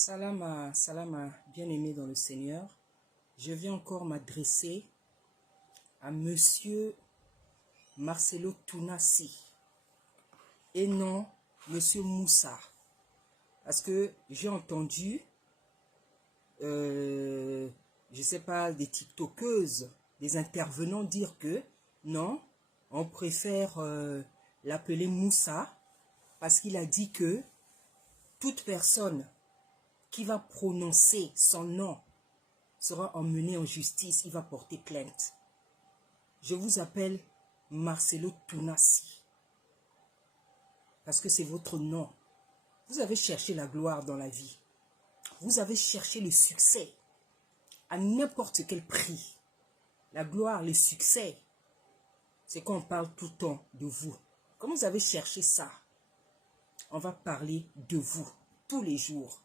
Salama, bien-aimé dans le Seigneur. Je viens encore m'adresser à Monsieur Marcelo Tounassi et non Monsieur Moussa. Parce que j'ai entendu, je sais pas, des TikTokeuses, des intervenants dire que non, on préfère l'appeler Moussa parce qu'il a dit que toute personne qui va prononcer son nom sera emmené en justice, il va porter plainte. Je vous appelle Marcelo Tounassi parce que c'est votre nom. Vous avez cherché la gloire dans la vie. Vous avez cherché le succès à n'importe quel prix. La gloire, le succès, c'est qu'on parle tout le temps de vous. Comme vous avez cherché ça, on va parler de vous tous les jours.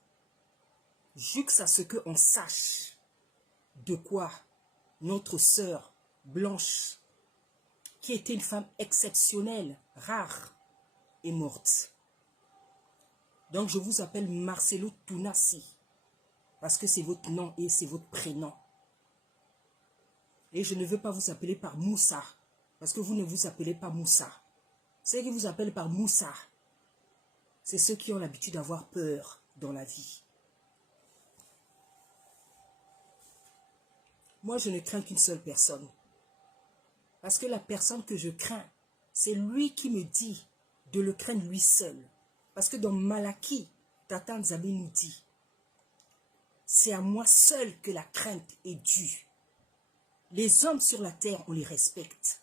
Jusqu'à ce qu'on sache de quoi notre sœur Blanche, qui était une femme exceptionnelle, rare, est morte. Donc je vous appelle Marcelo Tounassi, parce que c'est votre nom et c'est votre prénom. Et je ne veux pas vous appeler par Moussa, parce que vous ne vous appelez pas Moussa. Ceux qui vous appellent par Moussa, c'est ceux qui ont l'habitude d'avoir peur dans la vie. Moi, je ne crains qu'une seule personne. Parce que la personne que je crains, c'est lui qui me dit de le craindre lui seul. Parce que dans Malachie, Tata Nzambe nous dit, c'est à moi seul que la crainte est due. Les hommes sur la terre, on les respecte,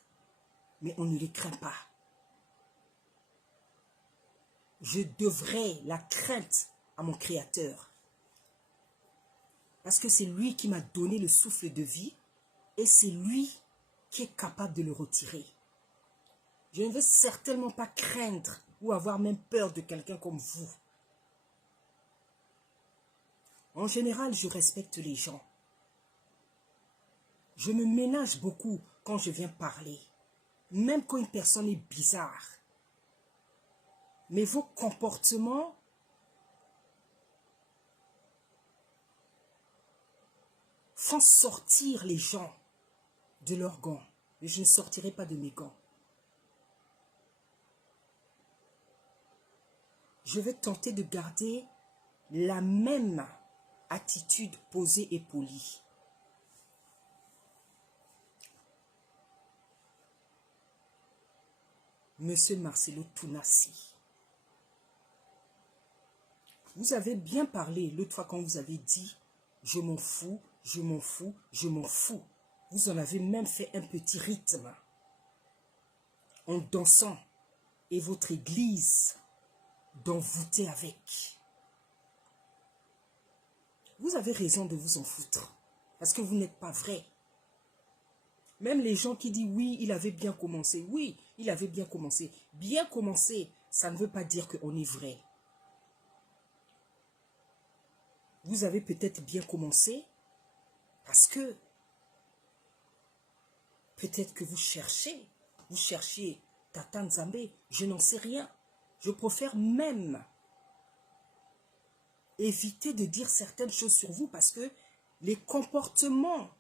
mais on ne les craint pas. Je devrais la crainte à mon Créateur. Parce que c'est lui qui m'a donné le souffle de vie et c'est lui qui est capable de le retirer. Je ne veux certainement pas craindre ou avoir même peur de quelqu'un comme vous. En général, je respecte les gens. Je me ménage beaucoup quand je viens parler, même quand une personne est bizarre. Mais vos comportements font sortir les gens de leurs gants. Mais je ne sortirai pas de mes gants. Je vais tenter de garder la même attitude posée et polie. Monsieur Marcelo Tounassi, vous avez bien parlé l'autre fois quand vous avez dit « je m'en fous, je m'en fous, je m'en fous ». Vous en avez même fait un petit rythme en dansant et votre église d'envoûter avec. Vous avez raison de vous en foutre parce que vous n'êtes pas vrai. Même les gens qui disent oui, il avait bien commencé. Oui, il avait bien commencé. Bien commencé, ça ne veut pas dire qu'on est vrai. Vous avez peut-être bien commencé parce que peut-être que vous cherchez Tata Nzambe, je n'en sais rien. Je préfère même éviter de dire certaines choses sur vous parce que les comportements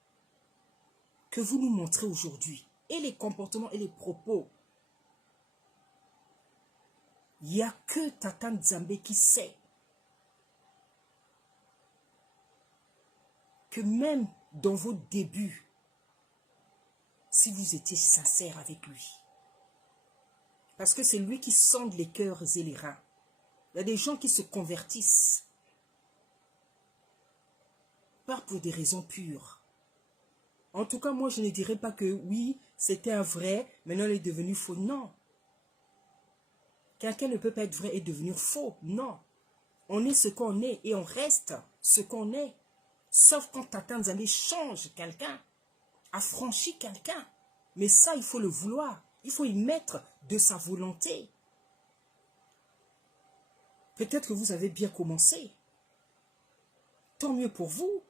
que vous nous montrez aujourd'hui et les comportements et les propos, il n'y a que Tata Nzambe qui sait que même dans vos débuts, si vous étiez sincère avec lui, parce que c'est lui qui sonde les cœurs et les reins. Il y a des gens qui se convertissent pas pour des raisons pures. En tout cas, moi, je ne dirais pas que oui, c'était un vrai, maintenant il est devenu faux. Non. Quelqu'un ne peut pas être vrai et devenir faux. Non. On est ce qu'on est et on reste ce qu'on est. Sauf quand Tata Nzambe change quelqu'un, affranchit quelqu'un. Mais ça, il faut le vouloir. Il faut y mettre de sa volonté. Peut-être que vous avez bien commencé. Tant mieux pour vous.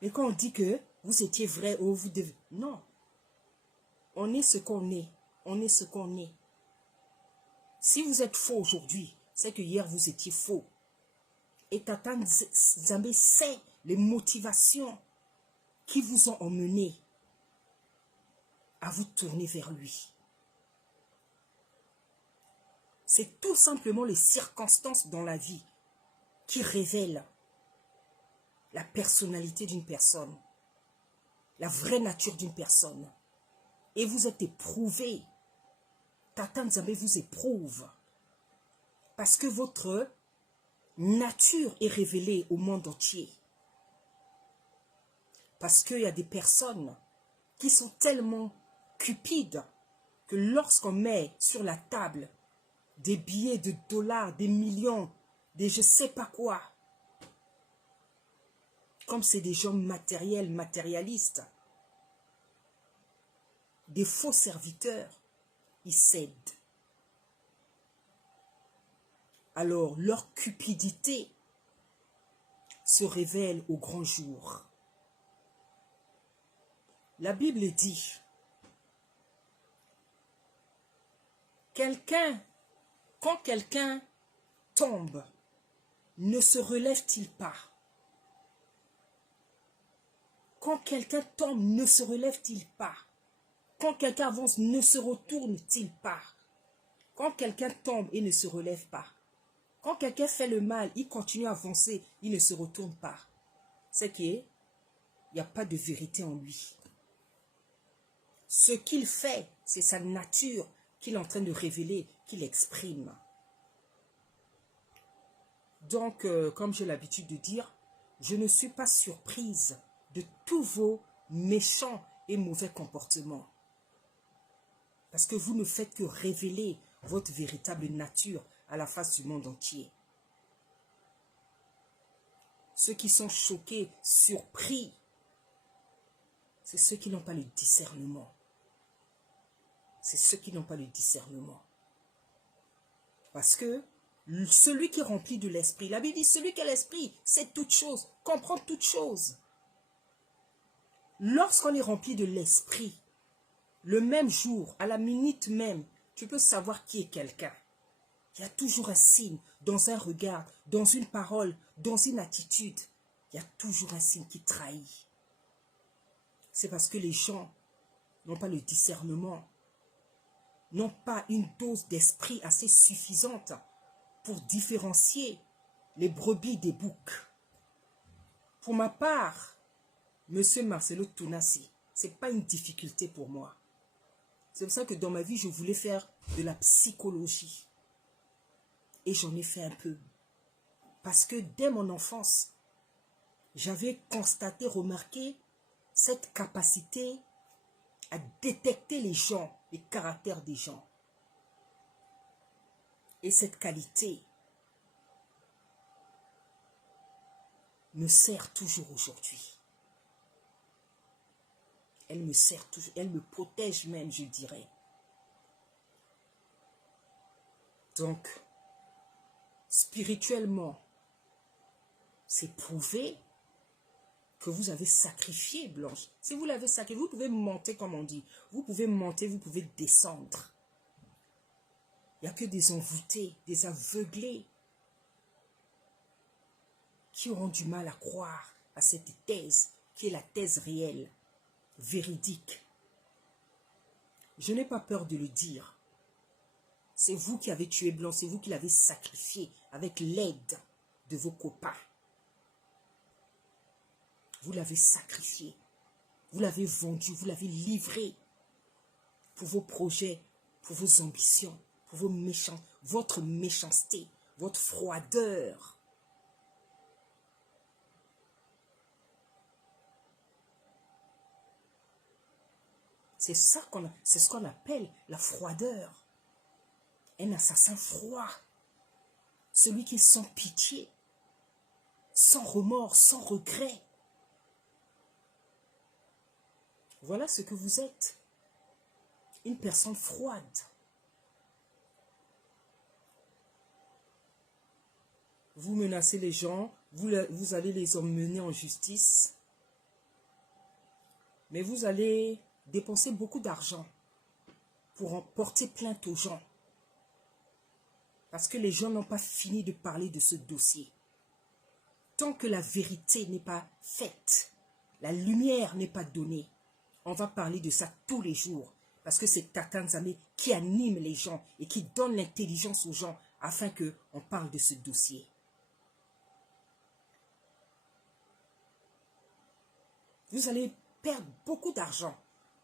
Mais quand on dit que vous étiez vrai ou vous devez... Non. On est ce qu'on est. On est ce qu'on est. Si vous êtes faux aujourd'hui, c'est que hier vous étiez faux. Et Tata Nzambe sait les motivations qui vous ont emmené à vous tourner vers lui. C'est tout simplement les circonstances dans la vie qui révèlent la personnalité d'une personne, la vraie nature d'une personne. Et vous êtes éprouvé. Tata Nzambe vous éprouve. Parce que votre nature est révélée au monde entier. Parce qu'il y a des personnes qui sont tellement cupides que lorsqu'on met sur la table des billets de dollars, des millions, des je sais pas quoi, comme c'est des gens matériels, matérialistes, des faux serviteurs, ils cèdent. Alors leur cupidité se révèle au grand jour. La Bible dit, quand quelqu'un tombe, ne se relève-t-il pas? Quand quelqu'un tombe, ne se relève-t-il pas? Quand quelqu'un avance, ne se retourne-t-il pas? Quand quelqu'un tombe et ne se relève pas, quand quelqu'un fait le mal, il continue à avancer, il ne se retourne pas. C'est qu'il n'y a pas de vérité en lui. Ce qu'il fait, c'est sa nature qu'il est en train de révéler, qu'il exprime. Donc, comme j'ai l'habitude de dire, je ne suis pas surprise de tous vos méchants et mauvais comportements. Parce que vous ne faites que révéler votre véritable nature à la face du monde entier. Ceux qui sont choqués, surpris, c'est ceux qui n'ont pas le discernement. C'est ceux qui n'ont pas le discernement. Parce que celui qui est rempli de l'esprit, la Bible dit, celui qui a l'esprit, sait toutes choses, comprend toutes choses. Lorsqu'on est rempli de l'esprit, le même jour, à la minute même, tu peux savoir qui est quelqu'un. Il y a toujours un signe, dans un regard, dans une parole, dans une attitude. Il y a toujours un signe qui trahit. C'est parce que les gens n'ont pas le discernement, n'ont pas une dose d'esprit assez suffisante pour différencier les brebis des boucs. Pour ma part, Monsieur Marcelo Tounassi, ce n'est pas une difficulté pour moi. C'est pour ça que dans ma vie, je voulais faire de la psychologie. Et j'en ai fait un peu. Parce que dès mon enfance, j'avais constaté, remarqué cette capacité à détecter les gens, les caractères des gens. Et cette qualité me sert toujours aujourd'hui. Elle me sert toujours, elle me protège même, je dirais. Donc, spirituellement, c'est prouvé que vous avez sacrifié Blanche. Si vous l'avez sacrifié, vous pouvez monter comme on dit. Vous pouvez monter, vous pouvez descendre. Il n'y a que des envoûtés, des aveuglés qui auront du mal à croire à cette thèse qui est la thèse réelle, véridique. Je n'ai pas peur de le dire. C'est vous qui avez tué Blanc, c'est vous qui l'avez sacrifié avec l'aide de vos copains. Vous l'avez sacrifié, vous l'avez vendu, vous l'avez livré pour vos projets, pour vos ambitions, pour vos votre méchanceté, votre froideur. C'est ce qu'on appelle la froideur. Un assassin froid. Celui qui est sans pitié, sans remords, sans regret. Voilà ce que vous êtes. Une personne froide. Vous menacez les gens, vous allez les emmener en justice. Mais vous allez dépenser beaucoup d'argent pour en porter plainte aux gens. Parce que les gens n'ont pas fini de parler de ce dossier. Tant que la vérité n'est pas faite, la lumière n'est pas donnée, on va parler de ça tous les jours. Parce que c'est Tata Nzambe qui anime les gens et qui donne l'intelligence aux gens afin qu'on parle de ce dossier. Vous allez perdre beaucoup d'argent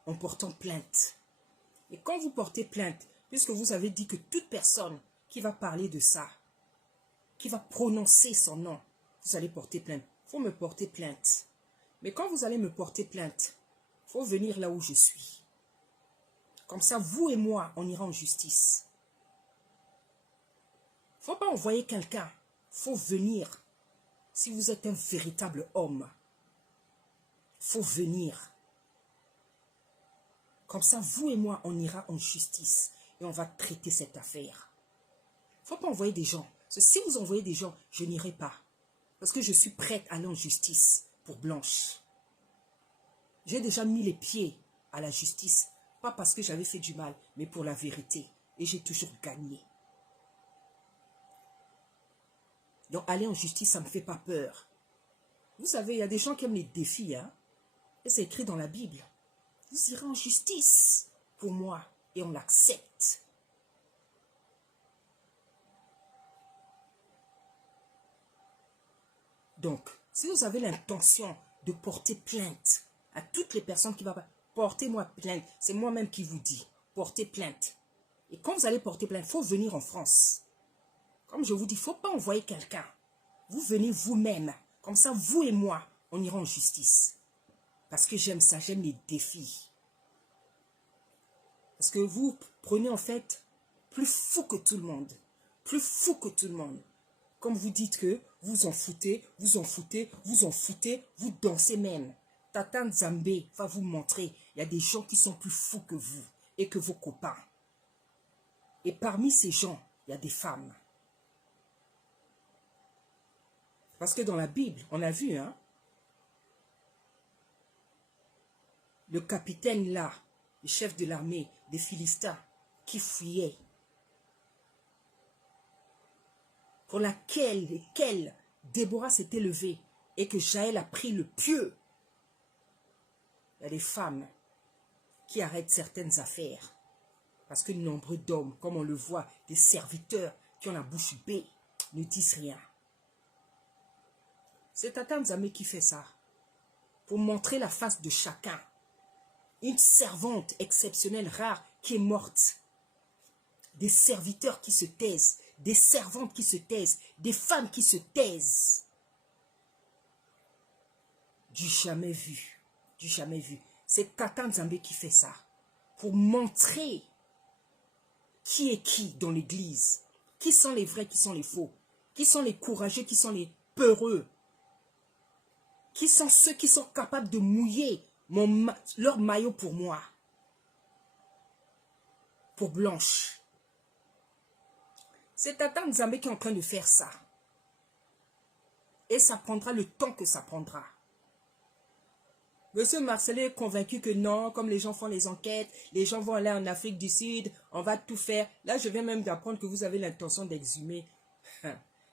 en portant plainte. Et quand vous portez plainte, puisque vous avez dit que toute personne qui va parler de ça, qui va prononcer son nom, vous allez porter plainte. Il faut me porter plainte. Mais quand vous allez me porter plainte, il faut venir là où je suis. Comme ça, vous et moi, on ira en justice. Il ne faut pas envoyer quelqu'un. Il faut venir. Si vous êtes un véritable homme, il faut venir. Comme ça, vous et moi, on ira en justice et on va traiter cette affaire. Il ne faut pas envoyer des gens. Parce que si vous envoyez des gens, je n'irai pas. Parce que je suis prête à aller en justice pour Blanche. J'ai déjà mis les pieds à la justice. Pas parce que j'avais fait du mal, mais pour la vérité. Et j'ai toujours gagné. Donc aller en justice, ça ne me fait pas peur. Vous savez, il y a des gens qui aiment les défis. Hein? Et c'est écrit dans la Bible. Vous irez en justice pour moi. Et on l'accepte. Donc, si vous avez l'intention de porter plainte à toutes les personnes qui vont porter-moi plainte, c'est moi-même qui vous dis, portez plainte. Et quand vous allez porter plainte, il faut venir en France. Comme je vous dis, il ne faut pas envoyer quelqu'un. Vous venez vous-même. Comme ça, vous et moi, on ira en justice. Parce que j'aime ça, j'aime les défis. Parce que vous prenez en fait plus fou que tout le monde. Plus fou que tout le monde. Comme vous dites que vous en foutez, vous en foutez, vous en foutez, vous dansez même. Tata Nzambe va vous montrer, il y a des gens qui sont plus fous que vous et que vos copains. Et parmi ces gens, il y a des femmes. Parce que dans la Bible, on a vu, hein, le capitaine là, le chef de l'armée des Philistins, qui fuyait, pour laquelle Déborah s'était levée et que Jaël a pris le pieu. Il y a des femmes qui arrêtent certaines affaires parce que nombreux d'hommes, comme on le voit, des serviteurs qui ont la bouche bée, ne disent rien. C'est Tata Nzambe qui fait ça pour montrer la face de chacun. Une servante exceptionnelle, rare, qui est morte. Des serviteurs qui se taisent, des servantes qui se taisent, des femmes qui se taisent. Du jamais vu, du jamais vu. C'est Tata Nzambe qui fait ça pour montrer qui est qui dans l'église. Qui sont les vrais, qui sont les faux. Qui sont les courageux, qui sont les peureux. Qui sont ceux qui sont capables de mouiller leur maillot pour moi. Pour Blanche. C'est Tata Nzambe qui est en train de faire ça. Et ça prendra le temps que ça prendra. Monsieur Marcelin est convaincu que non, comme les gens font les enquêtes, les gens vont aller en Afrique du Sud, on va tout faire. Là, je viens même d'apprendre que vous avez l'intention d'exhumer.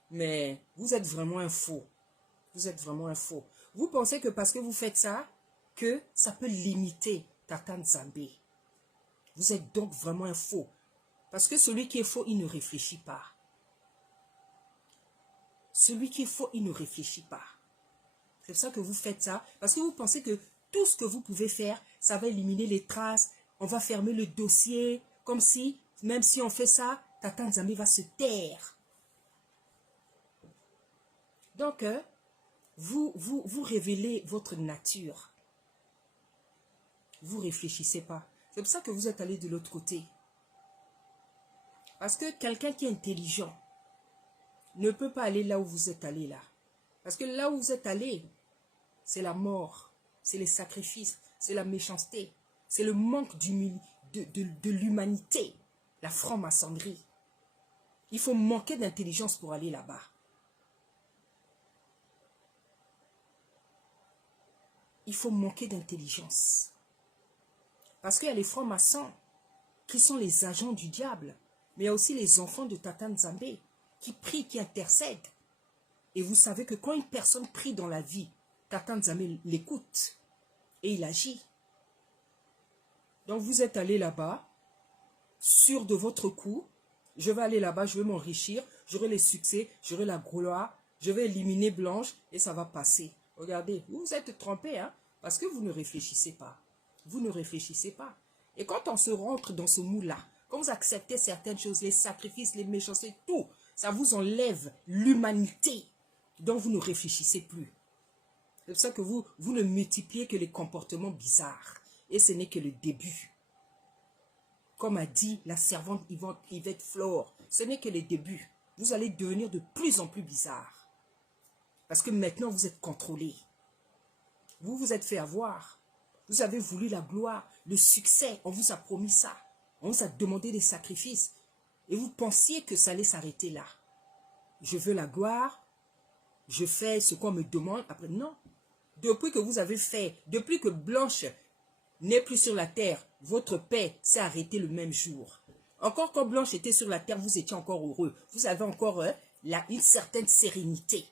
Mais vous êtes vraiment un faux. Vous êtes vraiment un faux. Vous pensez que parce que vous faites ça, que ça peut limiter Tata Nzambe. Vous êtes donc vraiment un faux. Parce que celui qui est faux, il ne réfléchit pas. Celui qui est faux, il ne réfléchit pas. C'est pour ça que vous faites ça. Parce que vous pensez que tout ce que vous pouvez faire, ça va éliminer les traces. On va fermer le dossier. Comme si, même si on fait ça, Tata Nzambe va se taire. Donc, vous révélez votre nature. Vous ne réfléchissez pas. C'est pour ça que vous êtes allé de l'autre côté. Parce que quelqu'un qui est intelligent ne peut pas aller là où vous êtes allé là. Parce que là où vous êtes allé, c'est la mort, c'est les sacrifices, c'est la méchanceté, c'est le manque de l'humanité, la franc-maçonnerie. Il faut manquer d'intelligence pour aller là-bas. Il faut manquer d'intelligence. Parce qu'il y a les francs-maçons qui sont les agents du diable. Mais il y a aussi les enfants de Tata Nzambe qui prient, qui intercèdent. Et vous savez que quand une personne prie dans la vie, Tata Nzambe l'écoute et il agit. Donc vous êtes allé là-bas, sûr de votre coup. Je vais aller là-bas, je vais m'enrichir, j'aurai les succès, j'aurai la gloire, je vais éliminer Blanche et ça va passer. Regardez, vous vous êtes trompé, hein, parce que vous ne réfléchissez pas. Vous ne réfléchissez pas. Et quand on se rentre dans ce moule-là, quand vous acceptez certaines choses, les sacrifices, les méchancetés, tout, ça vous enlève l'humanité. Donc vous ne réfléchissez plus. C'est pour ça que vous ne multipliez que les comportements bizarres. Et ce n'est que le début. Comme a dit la servante Yvette Flore, ce n'est que le début. Vous allez devenir de plus en plus bizarre. Parce que maintenant vous êtes contrôlé. Vous vous êtes fait avoir. Vous avez voulu la gloire, le succès, on vous a promis ça. On vous a demandé des sacrifices. Et vous pensiez que ça allait s'arrêter là. Je veux la gloire, je fais ce qu'on me demande. Après, non. Depuis que vous avez fait, depuis que Blanche n'est plus sur la terre, votre paix s'est arrêtée le même jour. Encore quand Blanche était sur la terre, vous étiez encore heureux. Vous avez encore une certaine sérénité.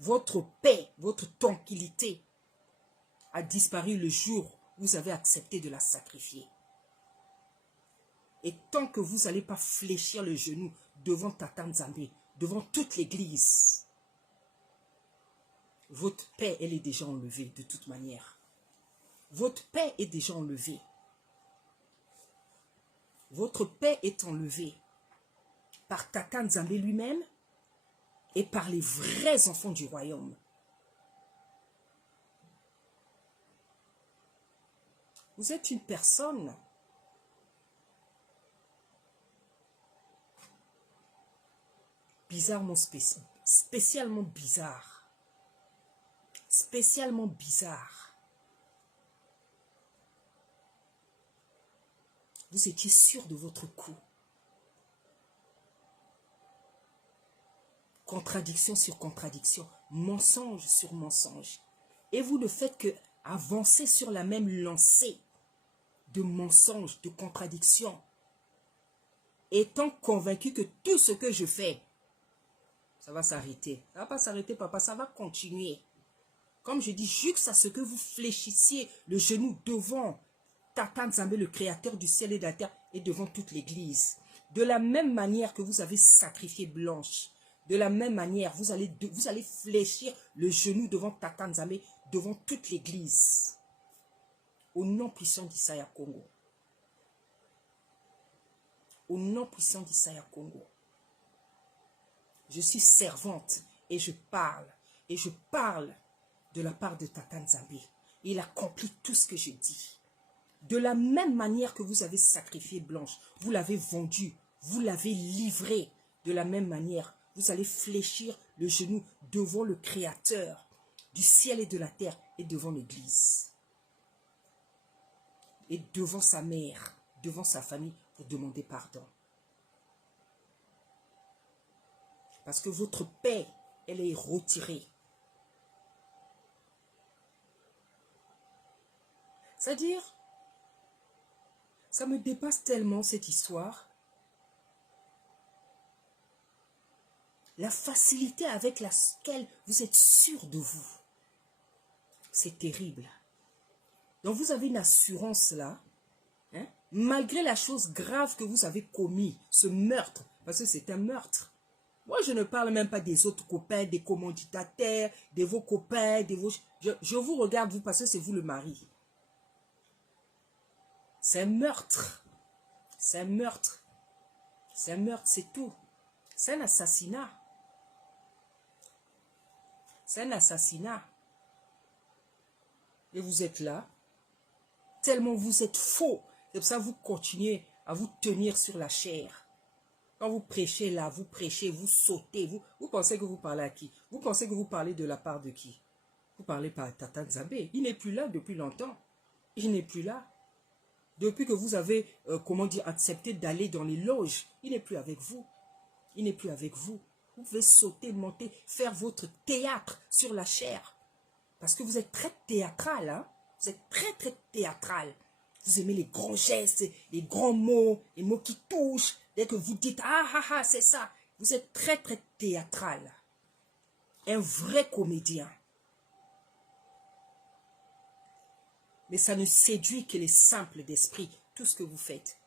Votre paix, votre tranquillité a disparu le jour où vous avez accepté de la sacrifier. Et tant que vous n'allez pas fléchir le genou devant Tata Nzambe, devant toute l'église, votre paix, elle est déjà enlevée de toute manière. Votre paix est déjà enlevée. Votre paix est enlevée par Tata Nzambe lui-même et par les vrais enfants du royaume. Vous êtes une personne bizarrement spécialement bizarre. Spécialement bizarre. Vous étiez sûr de votre coup. Contradiction sur contradiction, mensonge sur mensonge. Et vous ne faites que avancer sur la même lancée de mensonges, de contradictions. Étant convaincu que tout ce que je fais, ça va s'arrêter. Ça ne va pas s'arrêter, papa, ça va continuer. Comme je dis, juste à ce que vous fléchissiez le genou devant Tata Nzambe, le créateur du ciel et de la terre, et devant toute l'église. De la même manière que vous avez sacrifié Blanche, de la même manière, vous allez fléchir le genou devant Tata Nzambe, devant toute l'église. Au nom puissant d'Issaïa Congo. Au nom puissant d'Issaïa Congo. Je suis servante et je parle. Et je parle de la part de Tata Nzambe. Il accomplit tout ce que je dis. De la même manière que vous avez sacrifié Blanche, vous l'avez vendue, vous l'avez livrée. De la même manière, vous allez fléchir le genou devant le Créateur du ciel et de la terre et devant l'Église. Et devant sa mère, devant sa famille pour demander pardon. Parce que votre paix, elle est retirée. C'est-à-dire, ça me dépasse tellement cette histoire. La facilité avec laquelle vous êtes sûr de vous. C'est terrible. Donc vous avez une assurance là, hein, malgré la chose grave que vous avez commis, ce meurtre, parce que c'est un meurtre. Moi, je ne parle même pas des autres copains, des commanditataires, de vos copains, de vos... Je vous regarde, vous, parce que c'est vous le mari. C'est un meurtre. C'est un meurtre. C'est un meurtre, c'est tout. C'est un assassinat. C'est un assassinat. Et vous êtes là. Tellement vous êtes faux. C'est pour ça que vous continuez à vous tenir sur la chair. Quand vous prêchez là, vous prêchez, vous sautez. Vous pensez que vous parlez à qui? Vous pensez que vous parlez de la part de qui? Vous parlez pas à Tata Nzambe. Il n'est plus là depuis longtemps. Il n'est plus là. Depuis que vous avez, accepté d'aller dans les loges, il n'est plus avec vous. Il n'est plus avec vous. Vous pouvez sauter, monter, faire votre théâtre sur la chair. Parce que vous êtes très théâtral, hein? Vous êtes très, très théâtral. Vous aimez les grands gestes, les grands mots, les mots qui touchent. Dès que vous dites, ah, ah, ah, c'est ça, vous êtes très, très théâtral. Un vrai comédien. Mais ça ne séduit que les simples d'esprit, tout ce que vous faites.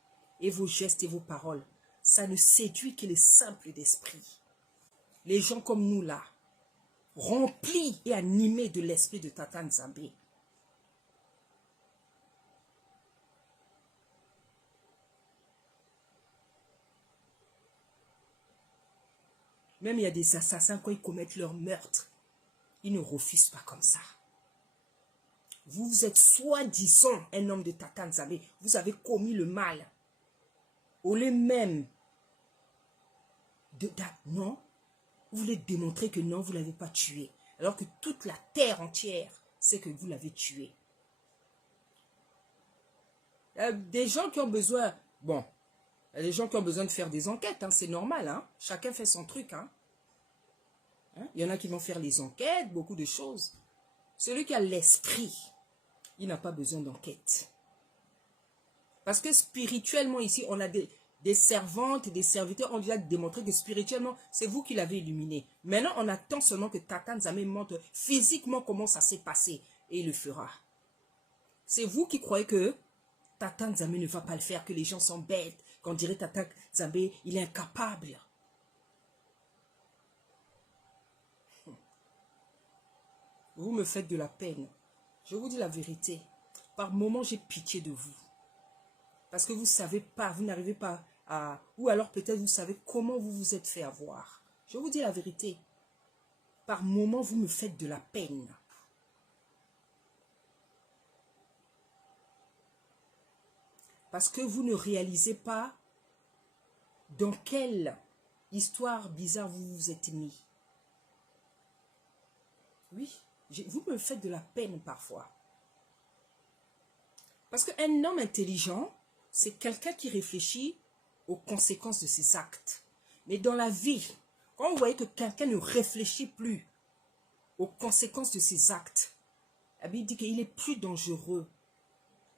Et vos gestes et vos paroles. Ça ne séduit que les simples d'esprit. Les gens comme nous là, remplis et animés de l'esprit de Tata Nzambe. Même il y a des assassins, quand ils commettent leur meurtre, ils ne refusent pas comme ça. Vous êtes soi-disant un homme de Tata Nzambe. Vous avez commis le mal. Au lieu même de... Non, vous voulez démontrer que non, vous ne l'avez pas tué. Alors que toute la terre entière sait que vous l'avez tué. Il y a des gens qui ont besoin... Bon, il y a des gens qui ont besoin de faire des enquêtes, hein, c'est normal. Hein? Chacun fait son truc. Hein? Il y en a qui vont faire les enquêtes, beaucoup de choses. Celui qui a l'esprit, il n'a pas besoin d'enquête. Parce que spirituellement, ici, on a des servantes et des serviteurs. On déjà démontré que spirituellement, c'est vous qui l'avez illuminé. Maintenant, on attend seulement que Tata Nzambe montre physiquement comment ça s'est passé. Et il le fera. C'est vous qui croyez que Tata Nzambe ne va pas le faire, que les gens sont bêtes, qu'on dirait Tata Nzambe, il est incapable. Vous me faites de la peine. Je vous dis la vérité. Par moments, j'ai pitié de vous. Parce que vous ne savez pas, vous n'arrivez pas à... Ou alors peut-être vous savez comment vous vous êtes fait avoir. Je vous dis la vérité. Par moments, vous me faites de la peine. Parce que vous ne réalisez pas dans quelle histoire bizarre vous vous êtes mis. Oui, vous me faites de la peine parfois. Parce qu'un homme intelligent, c'est quelqu'un qui réfléchit aux conséquences de ses actes. Mais dans la vie, quand vous voyez que quelqu'un ne réfléchit plus aux conséquences de ses actes, il dit qu'il est plus dangereux.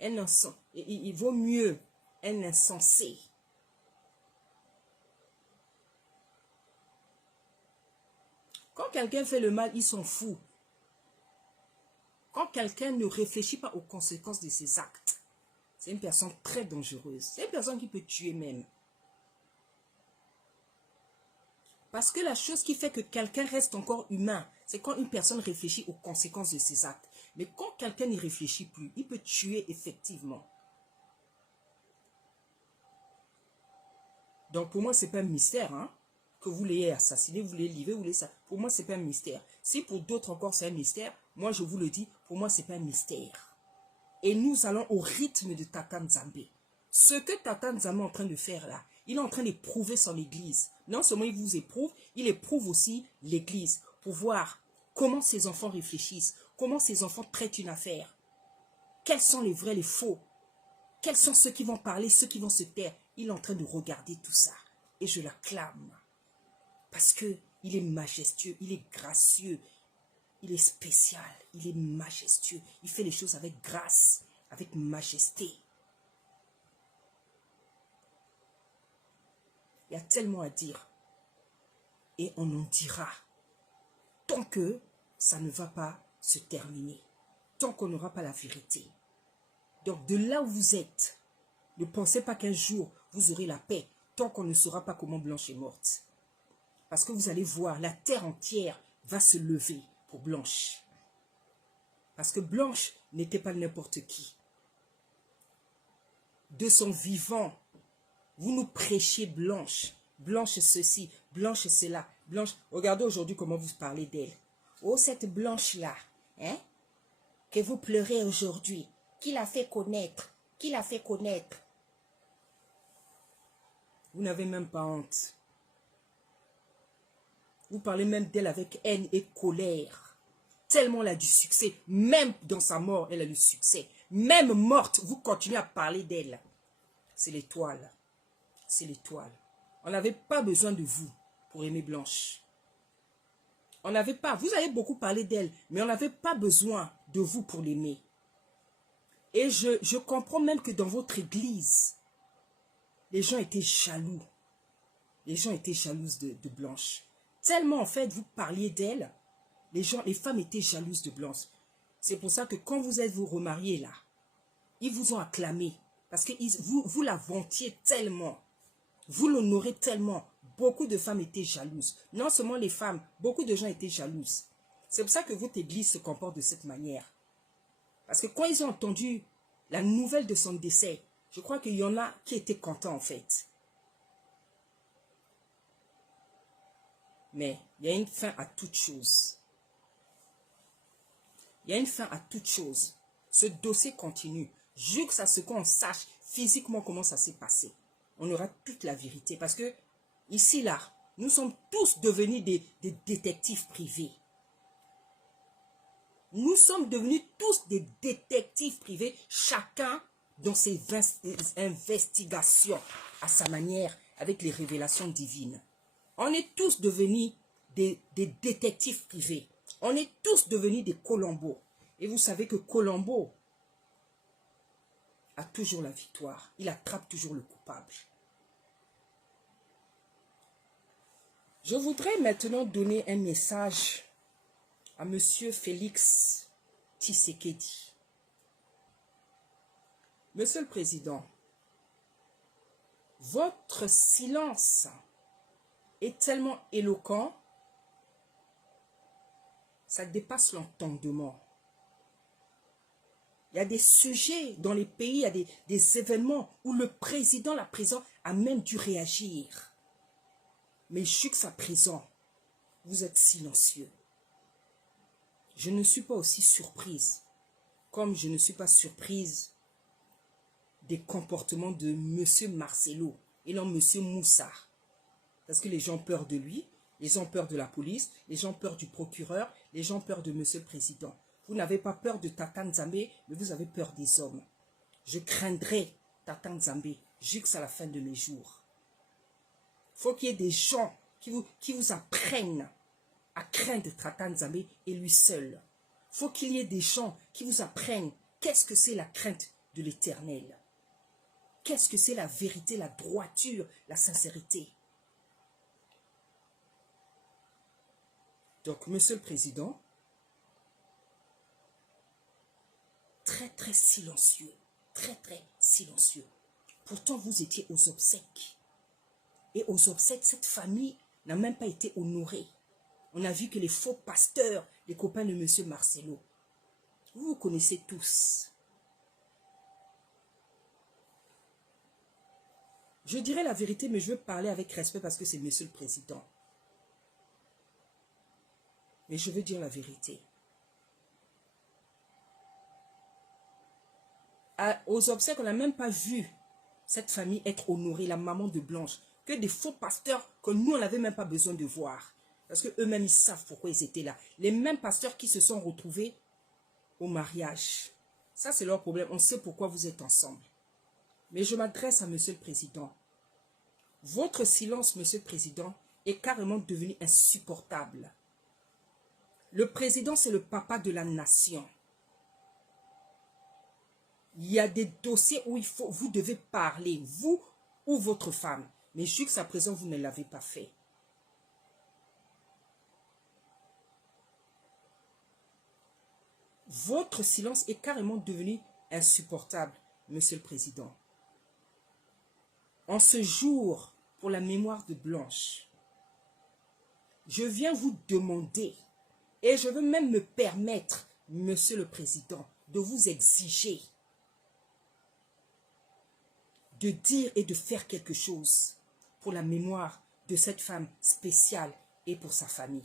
Il vaut mieux un insensé. Quand quelqu'un fait le mal, il s'en fout. Quand quelqu'un ne réfléchit pas aux conséquences de ses actes, c'est une personne très dangereuse. C'est une personne qui peut tuer même. Parce que la chose qui fait que quelqu'un reste encore humain, c'est quand une personne réfléchit aux conséquences de ses actes. Mais quand quelqu'un n'y réfléchit plus, il peut tuer effectivement. Donc pour moi, ce n'est pas un mystère. Hein? Que vous l'ayez assassiné, vous l'ayez livré, vous l'ayez ça. Pour moi, ce n'est pas un mystère. Si pour d'autres encore c'est un mystère, moi je vous le dis, pour moi, ce n'est pas un mystère. Et nous allons au rythme de Tata Nzambe. Ce que Tata Nzambe est en train de faire là, il est en train d'éprouver son église. Non seulement il vous éprouve, il éprouve aussi l'église pour voir comment ses enfants réfléchissent, comment ses enfants traitent une affaire. Quels sont les vrais, les faux? Quels sont ceux qui vont parler, ceux qui vont se taire? Il est en train de regarder tout ça. Et je l'acclame. Parce qu'il est majestueux, il est gracieux, il est spécial, il est majestueux. Il fait les choses avec grâce, avec majesté. Il y a tellement à dire. Et on en dira. Tant que ça ne va pas se terminer. Tant qu'on n'aura pas la vérité. Donc de là où vous êtes, ne pensez pas qu'un jour vous aurez la paix. Tant qu'on ne saura pas comment Blanche est morte. Parce que vous allez voir, la terre entière va se lever pour Blanche. Parce que Blanche n'était pas n'importe qui. De son vivant, vous nous prêchez Blanche. Blanche ceci, Blanche cela. Blanche, regardez aujourd'hui comment vous parlez d'elle. Oh, cette Blanche-là, hein, que vous pleurez aujourd'hui, qui l'a fait connaître, qui l'a fait connaître. Vous n'avez même pas honte. Vous parlez même d'elle avec haine et colère. Tellement elle a du succès. Même dans sa mort, elle a du succès. Même morte, vous continuez à parler d'elle. C'est l'étoile. C'est l'étoile. On n'avait pas besoin de vous pour aimer Blanche. On n'avait pas. Vous avez beaucoup parlé d'elle, mais on n'avait pas besoin de vous pour l'aimer. Et je comprends même que dans votre église, les gens étaient jaloux. les gens étaient jalouses de Blanche. Tellement, en fait, vous parliez d'elle, les femmes étaient jalouses de Blanche. C'est pour ça que quand vous êtes vous remariés là, ils vous ont acclamé. Parce que vous la vantiez tellement. Vous l'honorez tellement. Beaucoup de femmes étaient jalouses. Non seulement les femmes, beaucoup de gens étaient jalouses. C'est pour ça que votre église se comporte de cette manière. Parce que quand ils ont entendu la nouvelle de son décès, je crois qu'il y en a qui étaient contents en fait. Mais il y a une fin à toute chose. Il y a une fin à toute chose. Ce dossier continue. Jusqu'à ce qu'on sache physiquement comment ça s'est passé. On aura toute la vérité. Parce que ici, là, nous sommes tous devenus des détectives privés. Nous sommes devenus tous des détectives privés, chacun dans ses investigations à sa manière, avec les révélations divines. On est tous devenus des détectives privés. On est tous devenus des Colombo. Et vous savez que Colombo a toujours la victoire. Il attrape toujours le coupable. Je voudrais maintenant donner un message à Monsieur Félix Tshisekedi. Monsieur le Président, votre silence est tellement éloquent, ça dépasse l'entendement. Il y a des sujets dans les pays, il y a des événements où le président, la présidente a même dû réagir. Mais jusqu'à présent, vous êtes silencieux. Je ne suis pas aussi surprise, comme je ne suis pas surprise des comportements de M. Marcelo et non M. Moussa. Parce que les gens ont peur de lui, les gens ont peur de la police, les gens ont peur du procureur, les gens ont peur de M. le Président. Vous n'avez pas peur de Tata Nzambe, mais vous avez peur des hommes. Je craindrai Tata Nzambe jusqu'à la fin de mes jours. Il faut qu'il y ait des gens qui vous apprennent à craindre Tata Nzambe et lui seul. Il faut qu'il y ait des gens qui vous apprennent qu'est-ce que c'est la crainte de l'Éternel. Qu'est-ce que c'est la vérité, la droiture, la sincérité. Donc, Monsieur le Président, très silencieux, très silencieux. Pourtant, vous étiez aux obsèques. Et aux obsèques, cette famille n'a même pas été honorée. On a vu que les faux pasteurs, les copains de M. Marcelo, vous connaissez tous. Je dirais la vérité, mais je veux parler avec respect parce que c'est M. le Président. Mais je veux dire la vérité. Aux obsèques, on n'a même pas vu cette famille être honorée, la maman de Blanche, que des faux pasteurs que nous, on n'avait même pas besoin de voir. Parce qu'eux-mêmes, ils savent pourquoi ils étaient là. Les mêmes pasteurs qui se sont retrouvés au mariage. Ça, c'est leur problème. On sait pourquoi vous êtes ensemble. Mais je m'adresse à M. le Président. Votre silence, M. le Président, est carrément devenu insupportable. Le président, c'est le papa de la nation. Il y a des dossiers où vous devez parler, vous ou votre femme. Mais jusqu'à présent, vous ne l'avez pas fait. Votre silence est carrément devenu insupportable, Monsieur le Président. En ce jour, pour la mémoire de Blanche, je viens vous demander, et je veux même me permettre, Monsieur le Président, de vous exiger de dire et de faire quelque chose pour la mémoire de cette femme spéciale et pour sa famille.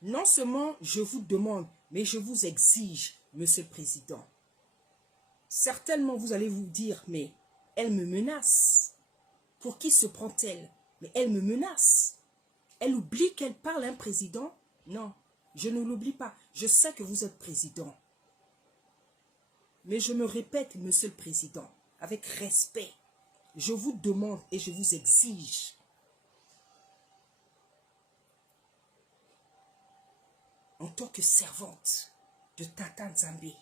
Non seulement je vous demande, mais je vous exige, Monsieur le Président. Certainement, vous allez vous dire, mais elle me menace. Pour qui se prend-elle? Mais elle me menace. Elle oublie qu'elle parle à un président? Non, je ne l'oublie pas. Je sais que vous êtes président. Mais je me répète, Monsieur le Président, avec respect, je vous demande et je vous exige en tant que servante de Tata Nzambe.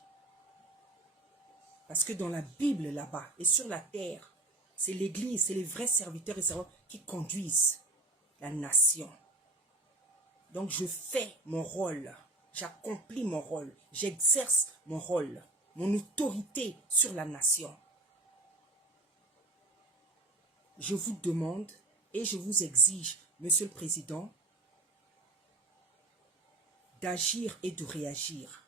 Parce que dans la Bible là-bas et sur la terre, C'est l'Église, c'est les vrais serviteurs et servantes qui conduisent la nation. Donc je fais mon rôle, j'accomplis mon rôle, j'exerce mon rôle, mon autorité sur la nation. Je vous demande et je vous exige, Monsieur le Président, d'agir et de réagir.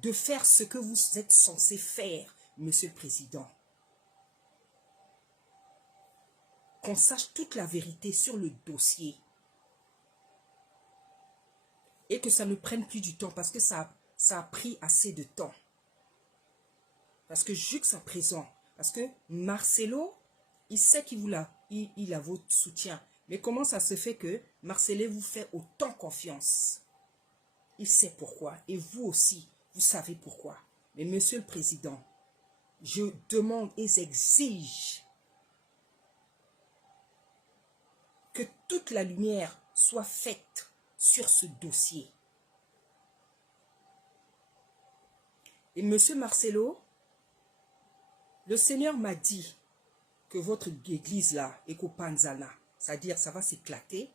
De faire ce que vous êtes censé faire, Monsieur le Président. Qu'on sache toute la vérité sur le dossier. Et que ça ne prenne plus du temps parce que ça a pris assez de temps. Parce que jusqu'à présent, parce que Marcelo, il sait qu'il a votre soutien. Mais comment ça se fait que Marcelo vous fait autant confiance? Il sait pourquoi. Et vous aussi, vous savez pourquoi. Mais Monsieur le Président, je demande et j'exige que toute la lumière soit faite sur ce dossier. Et Monsieur Marcelo, le Seigneur m'a dit que votre église là, Ekopanzana, c'est-à-dire ça va s'éclater,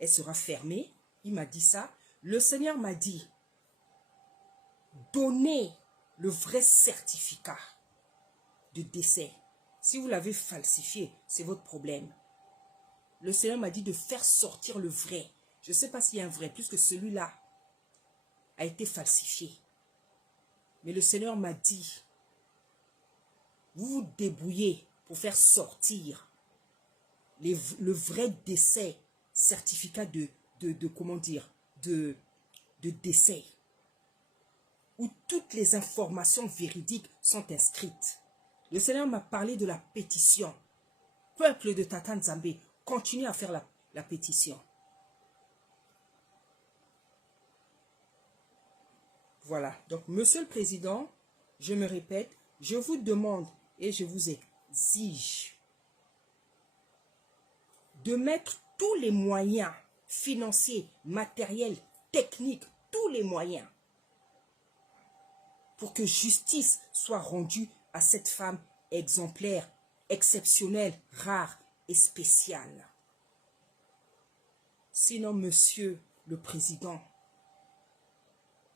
elle sera fermée. Il m'a dit ça. Le Seigneur m'a dit, donnez le vrai certificat de décès. Si vous l'avez falsifié, c'est votre problème. Le Seigneur m'a dit de faire sortir le vrai. Je ne sais pas s'il y a un vrai, puisque celui-là a été falsifié. Mais le Seigneur m'a dit, vous vous débrouillez pour faire sortir le vrai décès, certificat comment dire, de décès, où toutes les informations véridiques sont inscrites. Le Seigneur m'a parlé de la pétition. Peuple de Tata Nzambe, continuez à faire la pétition. Voilà. Donc, Monsieur le Président, je me répète, je vous demande et je vous exige de mettre tous les moyens financiers, matériels, techniques, tous les moyens pour que justice soit rendue à cette femme exemplaire, exceptionnelle, rare et spéciale. Sinon, Monsieur le Président,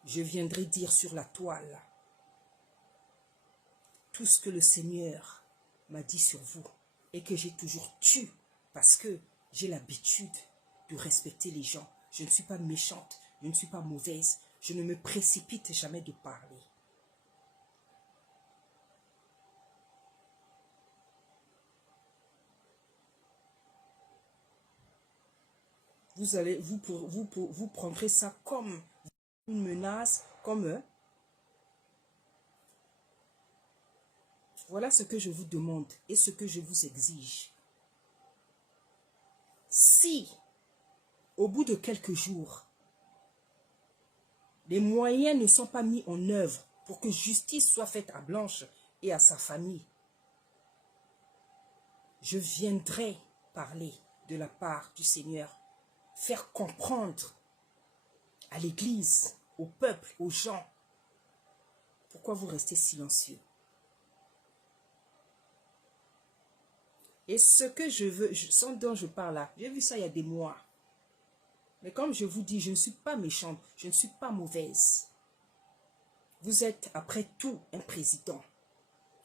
je viendrai dire sur la toile tout ce que le Seigneur m'a dit sur vous et que j'ai toujours tué parce que j'ai l'habitude de respecter les gens. Je ne suis pas méchante, je ne suis pas mauvaise, je ne me précipite jamais de parler. Vous prendrez ça comme une menace, comme... Voilà ce que je vous demande et ce que je vous exige. Si, au bout de quelques jours, les moyens ne sont pas mis en œuvre pour que justice soit faite à Blanche et à sa famille, je viendrai parler de la part du Seigneur, faire comprendre à l'Église, au peuple, aux gens, pourquoi vous restez silencieux. Et ce que je veux, ce dont je parle là, j'ai vu ça il y a des mois. Mais comme je vous dis, je ne suis pas méchante, je ne suis pas mauvaise. Vous êtes après tout un président.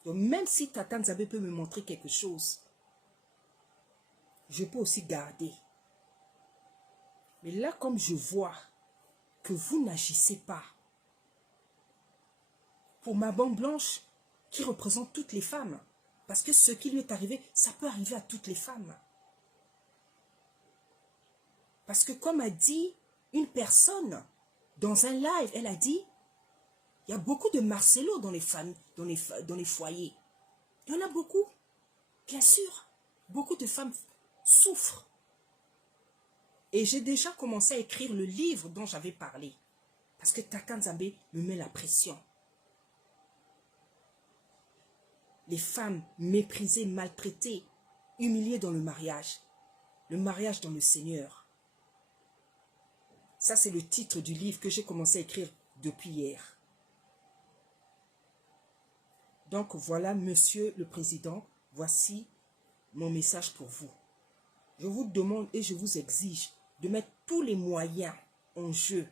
Donc même si Tata Nzambe peut me montrer quelque chose, je peux aussi garder. Mais là, comme je vois que vous n'agissez pas pour ma bande blanche qui représente toutes les femmes, parce que ce qui lui est arrivé, ça peut arriver à toutes les femmes. Parce que comme a dit une personne dans un live, elle a dit, il y a beaucoup de Marcelo dans les familles, dans les foyers. Il y en a beaucoup. Bien sûr, beaucoup de femmes souffrent. Et j'ai déjà commencé à écrire le livre dont j'avais parlé. Parce que Tata Nzambe me met la pression. Les femmes méprisées, maltraitées, humiliées dans le mariage dans le Seigneur. Ça, c'est le titre du livre que j'ai commencé à écrire depuis hier. Donc voilà, Monsieur le Président, voici mon message pour vous. Je vous demande et je vous exige de mettre tous les moyens en jeu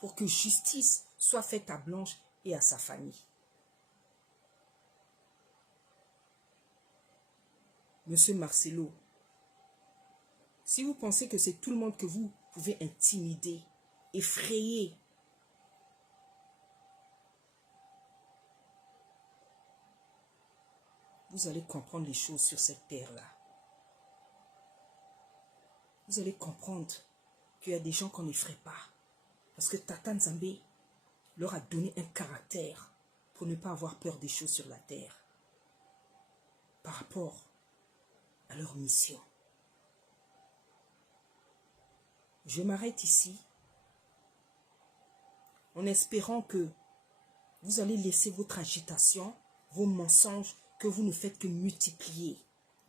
pour que justice soit faite à Blanche et à sa famille. Monsieur Marcelo, si vous pensez que c'est tout le monde que vous pouvez intimider, effrayer, vous allez comprendre les choses sur cette terre-là. Vous allez comprendre qu'il y a des gens qu'on n'effraie pas. Parce que Tata Nzambe leur a donné un caractère pour ne pas avoir peur des choses sur la terre. Par rapport à leur mission. Je m'arrête ici en espérant que vous allez laisser votre agitation, vos mensonges que vous ne faites que multiplier.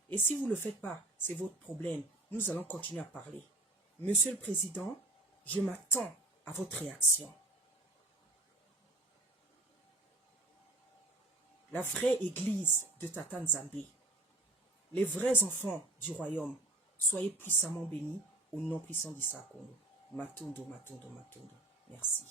Et si vous ne le faites pas, c'est votre problème. Nous allons continuer à parler. Monsieur le Président, je m'attends à votre réaction. La vraie église de Tata Nzambe, les vrais enfants du royaume, soyez puissamment bénis au nom puissant d'Issa Congo. Matondo, Matondo, Matondo. Merci.